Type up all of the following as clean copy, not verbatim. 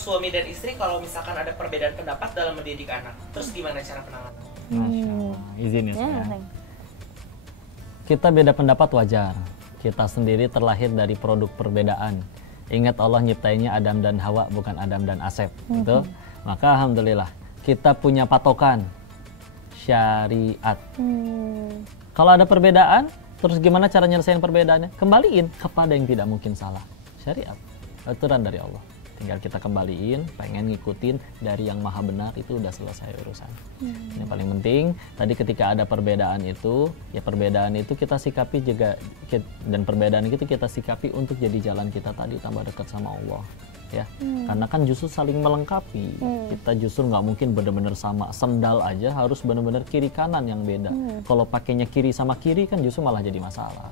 suami dan istri kalau misalkan ada perbedaan pendapat dalam mendidik anak, terus gimana cara penanganan? Masya Allah. Izin ya sayang. sayang. Kita beda pendapat wajar. Kita sendiri terlahir dari produk perbedaan. Ingat Allah nyiptainnya Adam dan Hawa, bukan Adam dan Asep. Gitu. Maka alhamdulillah kita punya patokan syariat. Kalau ada perbedaan, terus gimana cara nyelesain perbedaannya? Kembaliin kepada yang tidak mungkin salah. Syariat, aturan dari Allah. Tinggal kita kembaliin, pengen ngikutin dari yang maha benar, itu udah selesai urusan. Ini paling penting. Tadi ketika ada perbedaan itu, ya perbedaan itu kita sikapi juga, dan perbedaan itu kita sikapi untuk jadi jalan kita tadi tambah dekat sama Allah. Ya, karena kan justru saling melengkapi. Kita justru nggak mungkin benar-benar sama. Sendal aja harus benar-benar kiri kanan yang beda. Kalau pakainya kiri sama kiri kan justru malah jadi masalah.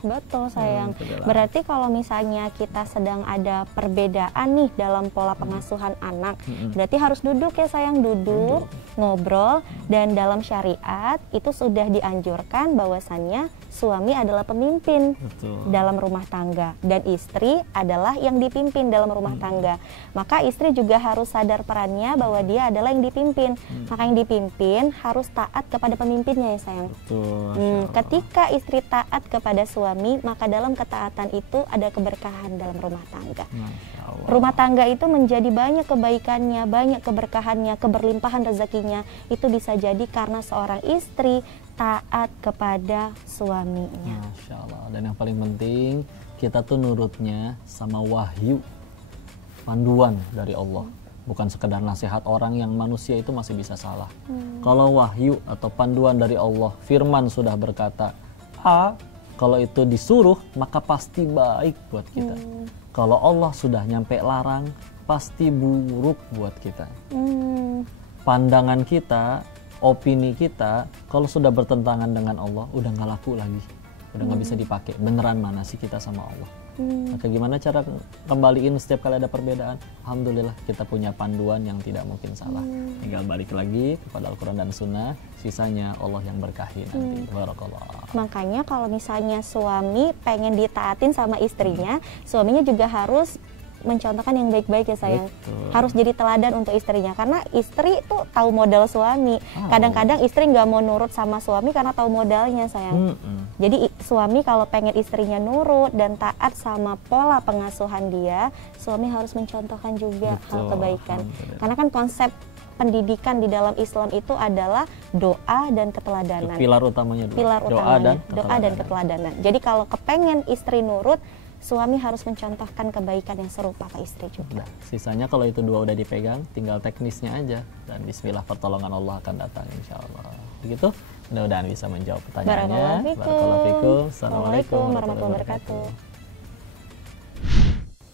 Betul sayang. Berarti kalau misalnya kita sedang ada perbedaan nih dalam pola pengasuhan anak, berarti harus duduk ya sayang, duduk, ngobrol. Dan dalam syariat itu sudah dianjurkan bahwasannya suami adalah pemimpin dalam rumah tangga dan istri adalah yang dipimpin dalam rumah tangga. Maka istri juga harus sadar perannya bahwa dia adalah yang dipimpin. Maka yang dipimpin harus taat kepada pemimpinnya ya sayang. Ketika istri taat kepada suami, maka dalam ketaatan itu ada keberkahan dalam rumah tangga. Rumah tangga itu menjadi banyak kebaikannya, banyak keberkahannya, keberlimpahan rezekinya. Itu bisa jadi karena seorang istri taat kepada suaminya. Masya Allah. Dan yang paling penting, kita tuh nurutnya sama wahyu, panduan dari Allah. Bukan sekedar nasihat orang yang manusia itu masih bisa salah. Kalau wahyu atau panduan dari Allah, firman sudah berkata A, kalau itu disuruh maka pasti baik buat kita. Kalau Allah sudah nyampe larang, pasti buruk buat kita. Pandangan kita, opini kita, kalau sudah bertentangan dengan Allah, udah nggak laku lagi, udah nggak bisa dipakai. Beneran mana sih kita sama Allah? Maka gimana cara kembaliin setiap kali ada perbedaan? Alhamdulillah kita punya panduan yang tidak mungkin salah. Tinggal balik lagi kepada Al-Quran dan Sunnah, sisanya Allah yang berkahi nanti. Barakallah. Makanya kalau misalnya suami pengen ditaatin sama istrinya, suaminya juga harus mencontohkan yang baik-baik ya sayang. Harus jadi teladan untuk istrinya, karena istri tuh tahu modal suami. Kadang-kadang istri nggak mau nurut sama suami karena tahu modalnya sayang. Jadi suami kalau pengen istrinya nurut dan taat sama pola pengasuhan dia, suami harus mencontohkan juga hal kebaikan. Karena kan konsep pendidikan di dalam Islam itu adalah doa dan keteladanan. Pilar utamanya dulu. Pilar doa utamanya dan doa dan keteladanan. Jadi kalau kepengen istri nurut, suami harus mencontohkan kebaikan yang serupa ke istri juga. Nah, sisanya kalau itu dua udah dipegang, tinggal teknisnya aja. Dan bismillah pertolongan Allah akan datang insya Allah. Begitu? Mudah-mudahan bisa menjawab pertanyaannya. Barakallahu fikum. Assalamualaikum warahmatullahi wabarakatuh.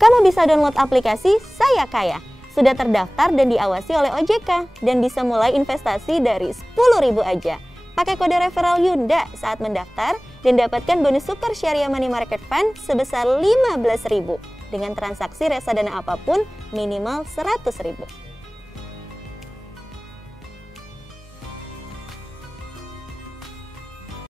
Kamu bisa download aplikasi Saya Kaya. Sudah terdaftar dan diawasi oleh OJK. Dan bisa mulai investasi dari 10.000 aja. Pakai kode referral Yunda saat mendaftar dan dapatkan bonus Super Syariah Money Market Fund sebesar 15.000 dengan transaksi reksadana apapun minimal 100.000.